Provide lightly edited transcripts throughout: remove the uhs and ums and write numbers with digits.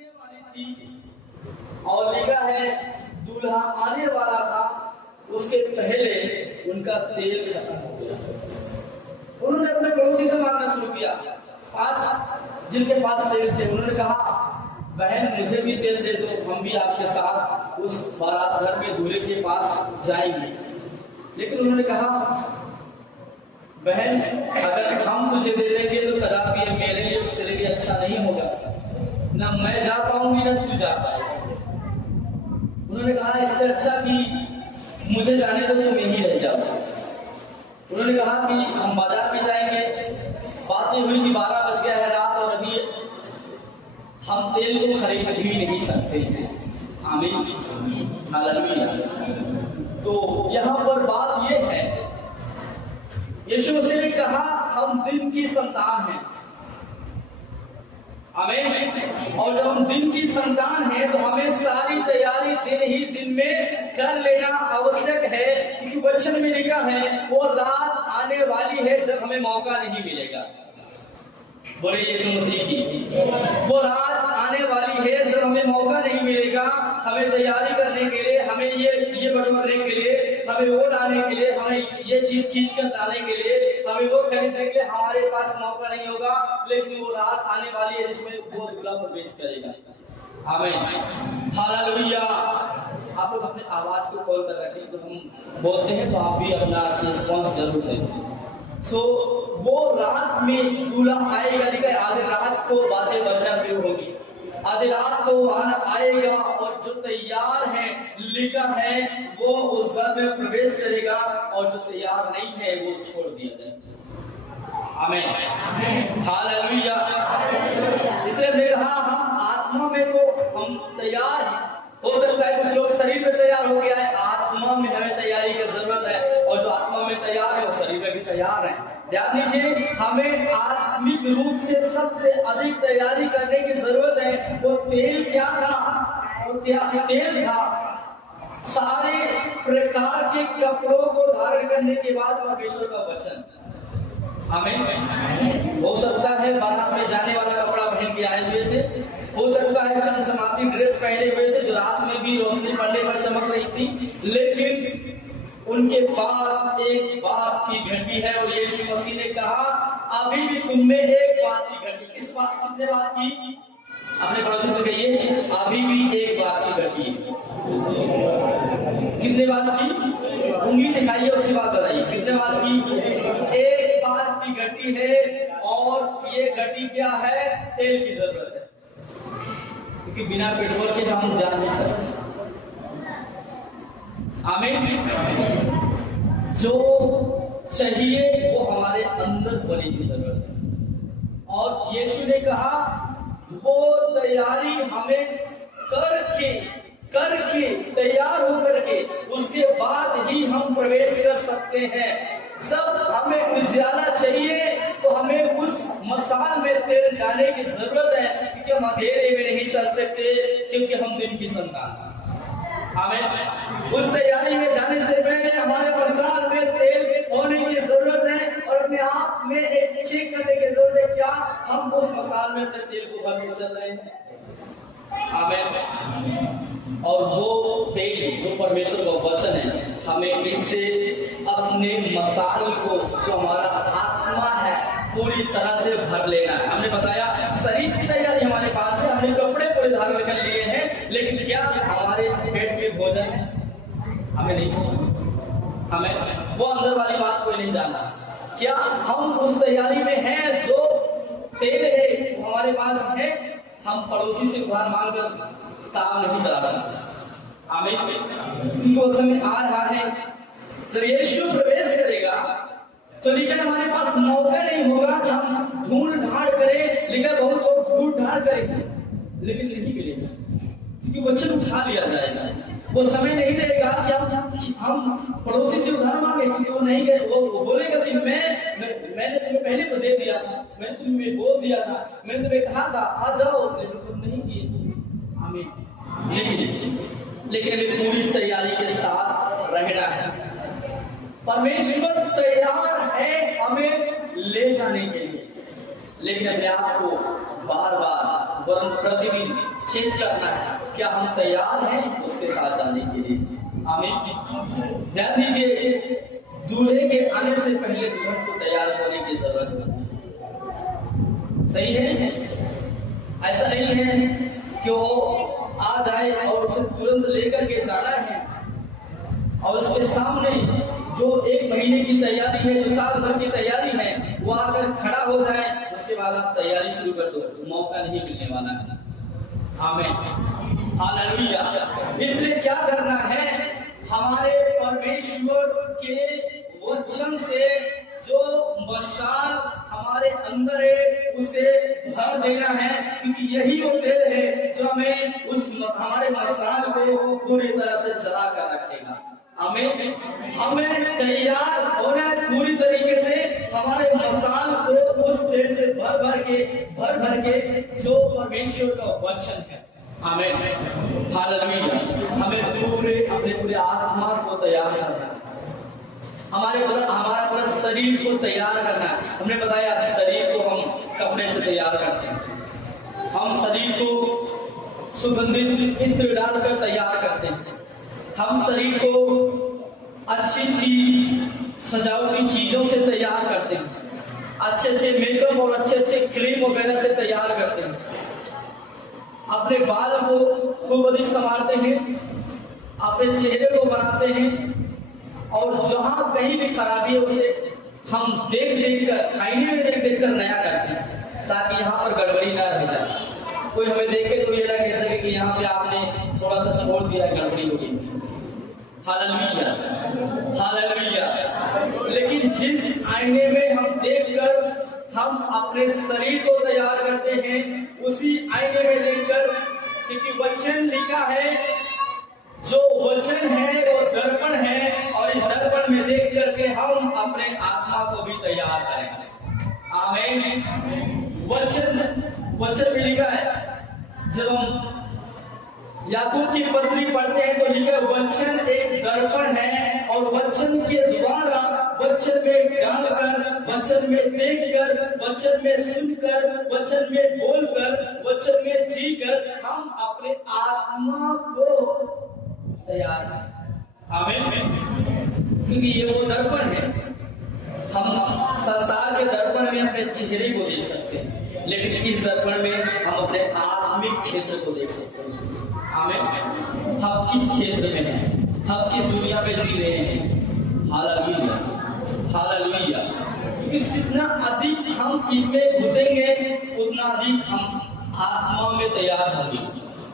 आने वाली थी और लिखा है दूल्हा आने वाला था, उसके पहले उनका तेल खत्म हो गया। उन्होंने अपने पड़ोसी से मांगना शुरू किया। आज जिनके पास तेल थे उन्होंने कहा, बहन मुझे भी तेल दे दो, हम भी आपके साथ उस बारात घर के दूल्हे के पास जाएंगे। लेकिन उन्होंने कहा, बहन अगर हम तुझे दे देंगे तो कदापि मेरे लिए तेरे लिए अच्छा नहीं होगा, ना मैं जा पाऊंगी ना तू जा पाएगा। उन्होंने कहा, इससे अच्छा कि मुझे जाने दो, तुम यहीं रह जाओ। उन्होंने कहा कि हम बाजार में जाएंगे। बातें हुई कि 12 बज गया है रात और अभी हम तेल को खरीद भी नहीं सकते हैं। आमीन हालेलुया। तो यहाँ पर बात यह है, यीशु मसीह ने कहा हम दिन की संतान हैं। आमीन। और जब हम दिन की संतान हैं तो हमें सारी तैयारी दिन में कर लेना आवश्यक है, क्योंकि वचन में लिखा है वो रात आने वाली है जब हमें मौका नहीं मिलेगा। बोले यीशु मसीह की। वो रात आने वाली है जब हमें मौका नहीं मिलेगा, हमें तैयारी करने के लिए, हमें ये बटोरने के लिए, हमें वो लाने के लिए, हमें ये चीज खींच कर लाने के लिए, हमें वो खरीदने के लिए हमारे पास मौका नहीं होगा। लेकिन वो रात आने वाली है जिसमें वो दूल्हा प्रवेश करेगा। आमीन हालेलुया। आप लोग अपने आवाज को कॉल कर रखें, तो हम बोलते हैं तो आप भी अपना रिस्पॉन्स जरूर दें। वो रात में दूल्हा आएगा, लेकिन आधी रात को बातें बजना शुरू होगी, आधी रात को आएगा और जो तैयार है लिखा है वो उस घर में प्रवेश करेगा, और जो तैयार नहीं है वो छोड़ दिया जाएगा। आमीन हालेलुया। इसलिए मैंने कहा हम आत्मा में तो हम तैयार हैं। हो सकता है कुछ लोग शरीर में तैयार हो गया है, आत्मा में हमें तैयारी की जरूरत है, और जो आत्मा में तैयार है वो शरीर में भी तैयार है। ध्यान दीजिए, हमें आत्मिक रूप से सबसे अधिक तैयारी करने की जरूरत है। वो तेल क्या था? वो तेल था सारे प्रकार के कपड़ों को धारण करने के बाद परमेश्वर का वचन। आमीन। हो सकता है बारात में जाने वाला कपड़ा पहन के आए हुए थे, हो सकता है चमचमाती ड्रेस पहने हुए थे जो रात में भी रोशनी पड़ने पर चमक रही थी, लेकिन उनके पास एक बात की घटी है। और यीशु मसीह ने कहा, अभी भी तुम में एक बात की घटी। किस बात? कितने बात की? अपने पड़ोसी से कहिए, अभी भी एक बात की घटी है। कितने बात की? उंगली दिखाइए, उसकी बात बताइए। कितने बात की? एक बात की घटी है, और ये घटी क्या है? तेल की जरूरत है, क्योंकि बिना पेट्रोल के हम जा नहीं सकते। आमीन। जो चाहिए वो हमारे अंदर होने की जरूरत है, और यीशु ने कहा वो तैयारी हमें करके तैयार होकर के उसके बाद ही हम प्रवेश कर सकते हैं। जब हमें उजाला चाहिए तो हमें उस मसाल में तेल डालने की जरूरत है, क्योंकि हम अंधेरे में नहीं चल सकते, क्योंकि हम दिन की संतान हैं। हमें उस तैयारी में जाने से पहले हमारे मसाल में तेल होने की जरूरत है, और अपने आप में एक चेक करने की जरूरत है, क्या हम उस मसाल में अपने तेल को भर के चल रहे हैं। आमीन। और वो तेल जो परमेश्वर का वचन है, हमें इससे अपने मसाल को, जो हमारा आत्मा है, पूरी तरह से भर लेना है। हमने बताया शरीर की तैयारी हमारे पास है, हमने कपड़े पूरे धारण कर लिए हैं, लेकिन क्या हमारे पेट में भोजन है? हमें नहीं, हमें वो अंदर वाली बात कोई नहीं जानता। क्या हम उस तैयारी में हैं? जो तेल है वो हमारे पास है, हम पड़ोसी से उधार मांगकर काम नहीं चला सकते। आमीन। क्योंकि वो समय आ रहा है जब यीशु प्रवेश करेगा, तो लिखा हमारे पास मौका नहीं होगा कि हम ढूंढ ढांड करें। लिखा बहुत लोग ढूंढ ढांड करेंगे, लेकिन नहीं मिलेगा, क्योंकि वचन उठा लिया जाएगा। वो समय नहीं रहेगा कि हम पड़ोसी से उधार मांगे, क्योंकि वो नहीं गए। वो बोलेगा कि मैंने तुम्हें पहले तो दे दिया था, मैंने तुम्हें बोल दिया था, मैंने तुम्हें कहा था आ जाओ, लेकिन तुम नहीं किए। आमीन। लेकिन अभी पूरी तैयारी के साथ रहना है। परमेश्वर तैयार है हमें ले जाने के लिए, लेकिन अपने आप को बार बार वरन प्रतिदिन चेक करना है क्या हम तैयार हैं उसके साथ जाने के लिए। आमीन। ध्यान दीजिए, दूल्हे के आने से पहले दुल्हन को तैयार होने की जरूरत है। सही है? ऐसा नहीं है कि वो आ जाए और उसे तुरंत लेकर के जाना है और उसके सामने जो 1 महीने की तैयारी है, जो साल भर की तैयारी है, वो आकर खड़ा हो जाए, उसके बाद आप तैयारी शुरू कर दो, तो मौका नहीं मिलने वाला है। आमीन। हालेलुया। इसलिए क्या करना है, हमारे परमेश्वर के वचन से जो मशाल हमारे अंदर है उसे भर देना है, क्योंकि यही वो तेल है जो हमें हमारे मशाल को पूरी तरह से जला कर रखेगा। हमें तैयार होना है पूरी तरीके से, हमारे मशाल को उस तेल से भर भर के जो परमेश्वर का वचन है। आमीन। हालेलुया। हमें अपने पूरे आत्मा को तैयार करना है, हमारा पूरा शरीर को तैयार करना है। हमने बताया शरीर को हम कपड़े से तैयार करते हैं, हम शरीर को सुगंधित इत्र डालकर तैयार करते हैं, हम शरीर को अच्छी सजावटी चीजों से तैयार करते हैं, अच्छे मेकअप और अच्छे क्रीम वगैरह से तैयार करते हैं, अपने बाल को खूब अधिक संभालते हैं, अपने चेहरे को बनाते हैं, और जहां कहीं भी खराबी है उसे हम देख कर आईने में देख कर नया करते हैं, ताकि यहाँ पर गड़बड़ी ना रह जाए। कोई हमें देखे तो ये ना कह सके कि यहाँ पे आपने थोड़ा सा छोड़ दिया, गड़बड़ी हो गई। Hallelujah, hallelujah. लेकिन जिस आईने में हम देखकर हम अपने शरीर को तैयार करते हैं, उसी आईने में देखकर, क्योंकि वचन लिखा है, जो वचन है वो दर्पण है, और इस दर्पण में देख करके हम अपने आत्मा को भी तैयार करेंगे। आमीन। वचन भी लिखा है, जब हम याकूब की पत्री पढ़ते हैं तो लिखा है वचन एक दर्पण है, और वचन के द्वारा वचन में डालकर, वचन में देखकर, वचन में सुनकर, वचन में बोलकर, वचन में जीकर हम अपने आत्मा को तैयार है। आमीन। क्योंकि ये वो दर्पण है, हम संसार के दर्पण में अपने चेहरे को देख सकते हैं, लेकिन इस दर्पण में हम अपने आत्मिक क्षेत्र को देख सकते हैं। आमीन। हम किस क्षेत्र में हैं, हम किस दुनिया में जी रहे हैं। Hallelujah, hallelujah. क्योंकि जितना अधिक हम इसमें घुसेंगे उतना अधिक हम आत्मा में तैयार होंगे।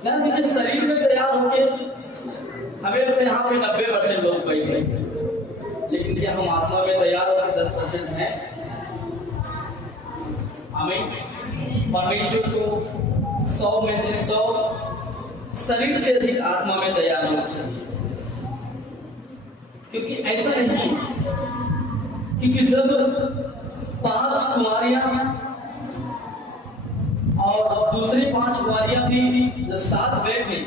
यानी शरीर में तैयार होंगे, हमें तो यहाँ पे 90% लोग बैठे, लेकिन क्या हम आत्मा में तैयार होकर 10% हैं? आमीन। परमेश्वर को 100 में से 100 शरीर से अधिक आत्मा में तैयार होना चाहिए, क्योंकि ऐसा नहीं, क्योंकि जब 5 कुमारियां और दूसरी 5 कुमारियां भी जब साथ बैठे,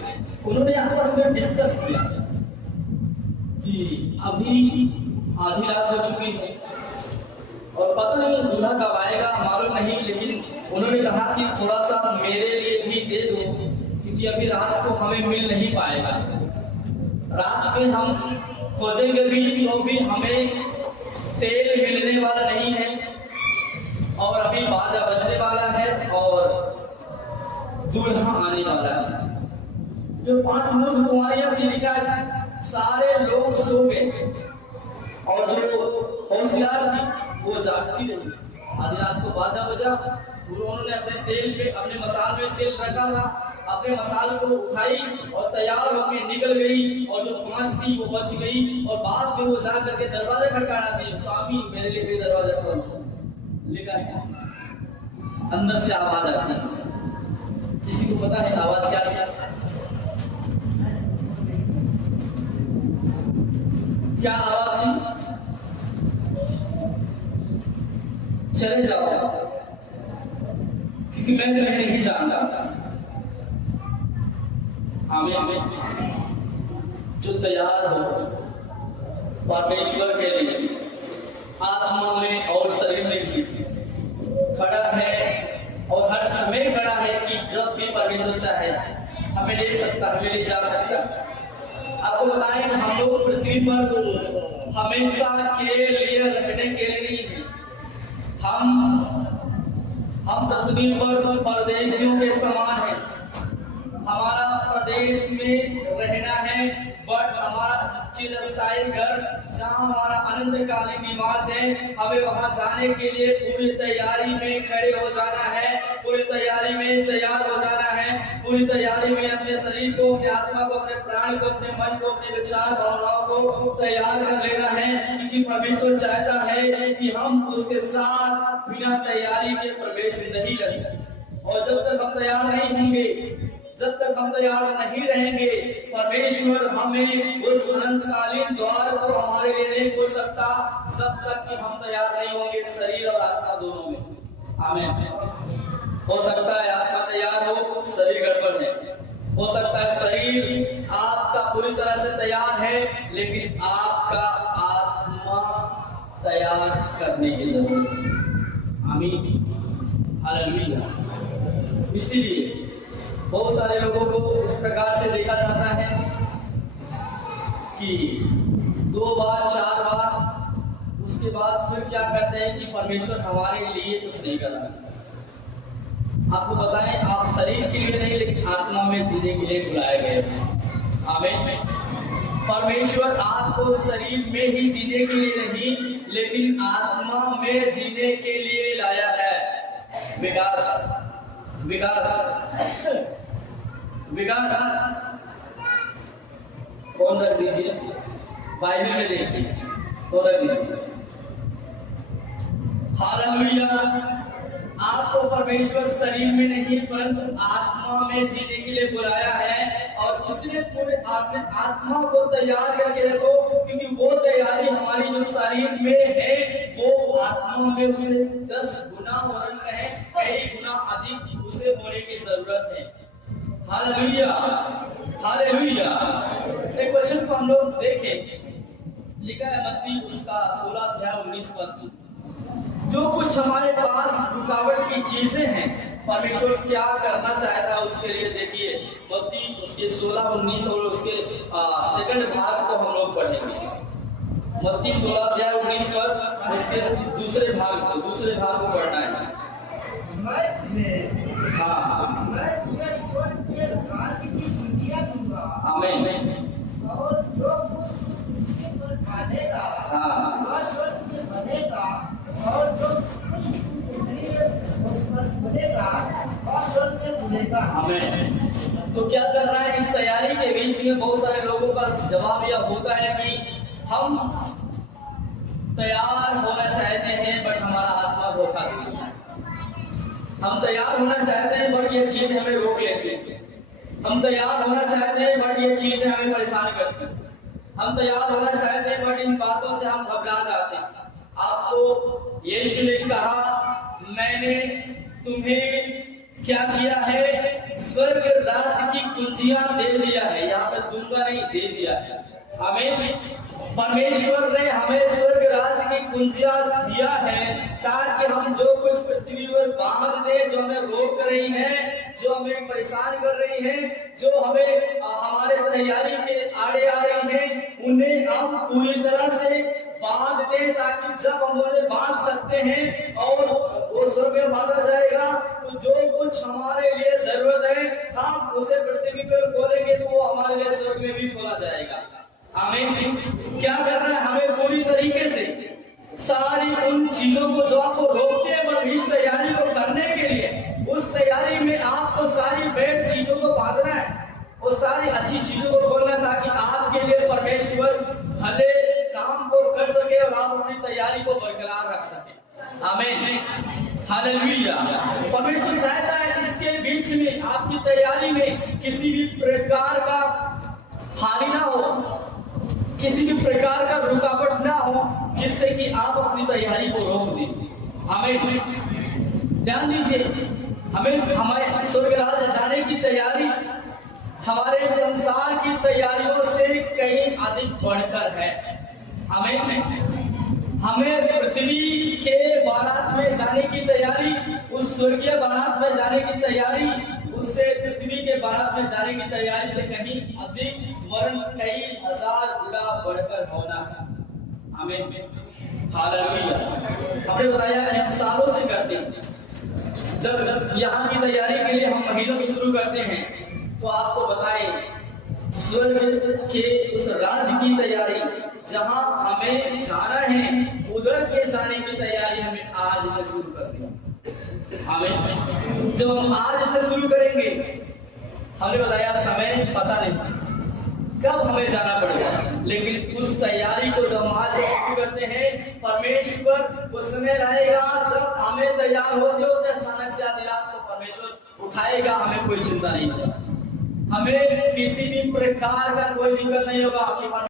उन्होंने आपस में डिस्कस किया कि अभी आधी रात हो चुकी है और पता नहीं दूल्हा कब आएगा, मालूम नहीं, लेकिन उन्होंने कहा कि थोड़ा सा मेरे लिए भी दे दो, क्योंकि अभी रात को हमें मिल नहीं पाएगा। रात में हम खोजेंगे भी तो भी हमें तेल मिलने वाला नहीं है, और अभी बाजा बजने वाला है और दूल्हा आने वाला है। जो 5 लोग कुमारियां थी, लिखा सारे लोग सो गए, और जो होशियार थी वो जागती रही। आधी रात को बाजा बजा, उन्होंने अपने तेल पे, अपने मसाल में तेल रखा था, अपने मसाल को उठाई और तैयार होकर निकल गई, और जो 5 थी वो बच गई, और बाद में वो जा करके दरवाजा खटखटा दी, स्वामी मेरे लिए भी दरवाजा खोलो। लिखा है अंदर से आवाज आती है। किसी को पता है आवाज क्या है? क्या आवाज थी? चले जाओ, क्योंकि मैं तुम्हें नहीं जानता। आमीन। जो तैयार हो परमेश्वर के लिए, आत्मा में और शरीर में भी खड़ा है, और हर समय खड़ा है कि जब परमेश्वर चाहे हमें ले सकता, हमें ले जा सकता। आपको बताएं हम लोग पृथ्वी पर हमेशा के लिए रहने के लिए नहीं है। हम पृथ्वी पर परदेशियों के समान है। हमारा प्रदेश में रहना है, बट हमारा चिरस्थायी घर जहाँ हमारा अनंतकालीन निवास है, हमें वहां जाने के लिए पूरी तैयारी में खड़े हो जाना है, पूरी तैयारी में तैयार हो जाना है, पूरी तैयारी में अपने शरीर को, अपने आत्मा को, अपने प्राण को, अपने मन को, अपने विचार भावनाओं को तैयार कर लेना है, क्योंकि परमेश्वर चाहता है कि हम उसके साथ बिना तैयारी के प्रवेश नहीं करें। और जब तक हम तैयार नहीं होंगे, जब तक हम तैयार नहीं रहेंगे, परमेश्वर हमें उस अनंतकालीन द्वार को हमारे लिए नहीं खोल सकता, जब तक कि हम तैयार नहीं होंगे शरीर और आत्मा दोनों में। आमीन। हो सकता है आत्मा तैयार हो, शरीर गड़बड़ है। हो सकता है शरीर आपका पूरी तरह से तैयार है, लेकिन आपका आत्मा तैयार करने की जरूरत है। आमीन, हालेलुया। इसीलिए बहुत सारे लोगों को इस प्रकार से देखा जाता है कि 2 बार 4 बार, उसके बाद फिर क्या करते हैं कि परमेश्वर हमारे लिए कुछ नहीं कर रहा। आपको बताएं, आप शरीर के लिए नहीं लेकिन आत्मा में जीने के लिए बुलाए गए। आमीन। परमेश्वर आपको शरीर में ही जीने के लिए नहीं, लेकिन आत्मा में जीने के लिए लाया है। विकास विकास विकास कौन रख दीजिए, बाइबल में देखिए, कौन रख दीजिए। हालेलुया। आपको परमेश्वर शरीर में नहीं परंतु आत्मा में जीने के लिए बुलाया है, और इसलिए पूरे आपने आत्मा को तैयार करके रखो, क्योंकि वो तैयारी हमारी जो शरीर में है वो आत्मा में उसे 10 गुना वरन कहें कई गुना अधिक उसे होने की जरूरत है। Hallelujah, hallelujah. एक वचन को हम लोग देखें, लिखा है मत्ती उसका 16 अध्याय 19 पद। जो कुछ हमारे पास रुकावट की चीजें हैं, परमेश्वर क्या करना चाहता है उसके लिए देखिए मत्ती उसके 16 19 और उसके सेकंड भाग को हम लोग पढ़ेंगे। मत्ती 16 अध्याय 19 पर उसके दूसरे भाग को पढ़ना है। आमीन। और जो कुछ पर खादेगा और स्वर्ग में बनेगा, और जो कुछ बनेगा और स्वर्ग में बुनेगा। आमीन। तो क्या करना है इस तैयारी के बीच में? बहुत सारे लोगों का जवाब यह होता है कि हम तैयार होना चाहते हैं, बट हमारा आत्मा धोखा देता है। हम तैयार होना चाहते हैं, बट ये चीज हमें रोक लेती है। हम तैयार होना चाहते हैं, बट ये चीजें हमें परेशान करती हैं। हम तैयार होना चाहते हैं, बट इन बातों से हम घबरा जाते हैं। आपको यीशु ने कहा, मैंने तुम्हें क्या किया है? स्वर्ग राज्य की कुंजियां दे दिया है। यहाँ पे दूंगा नहीं, दे दिया है। आमीन। परमेश्वर ने हमें स्वर्ग राज्य की कुंजियां दिया है, ताकि हम जो कुछ पृथ्वी पर बांध दे, जो हमें रोक रही है, जो हमें परेशान कर रही है, जो हमें हमारे तैयारी के आड़े आ रही है, उन्हें हम पूरी तरह से बांध दे, ताकि जब हम उन्हें बांध सकते हैं और वो स्वर्ग में बांधा जाएगा, तो जो कुछ हमारे लिए जरूरत है हम उसे पृथ्वी पर खोलेंगे तो वो हमारे लिए स्वर्ग में भी खोला जाएगा। आमीन। क्या करना है हमें? पूरी तरीके से सारी उन चीजों को जो आपको रोकते हैं, पर इस तैयारी को करने के लिए, उस तैयारी में आपको सारी बेड चीजों को बांधना है और सारी अच्छी चीजों को खोलना है, ताकि आपके लिए परमेश्वर भले काम को कर सके और आप अपनी तैयारी को बरकरार रख सके। आमीन, हालेलुया। परमेश्वर चाहता है इसके बीच में, आपकी तैयारी में किसी भी प्रकार का हानि ना हो, किसी भी प्रकार का रुकावट ना हो, जिससे कि आप अपनी तैयारी को रोक दें। हमें ध्यान दीजिए, हमें स्वर्ग राज्य जाने की तैयारी हमारे संसार की तैयारियों से कहीं अधिक बढ़कर है। हमें पृथ्वी के बारात में जाने की तैयारी, उस स्वर्गीय बारात में जाने की तैयारी, उससे पृथ्वी की तैयारी से कहीं अधिक वरन कई हजार गुना बढ़कर होना। आमीन, हालेलुया। हमने बताया हम सालों से करते हैं। जब यहाँ की तैयारी के लिए हम महीनों से शुरू करते हैं, तो आपको बताएं स्वर्ग के उस राज्य की तैयारी जहां हमें जाना है, उधर के जाने की तैयारी हमें आज से शुरू करनी है। हमें जब हम आज से शुरू करेंगे, हमने बताया समय पता नहीं कब हमें जाना पड़ेगा, लेकिन उस तैयारी को जब आज से शुरू करते हैं, परमेश्वर उस समय रहेगा जब हमें तैयार होते होते अचानक से आधी रात को परमेश्वर उठाएगा। हमें कोई चिंता नहीं होगा, हमें किसी भी प्रकार का कोई दिक्कत नहीं होगा। आपकी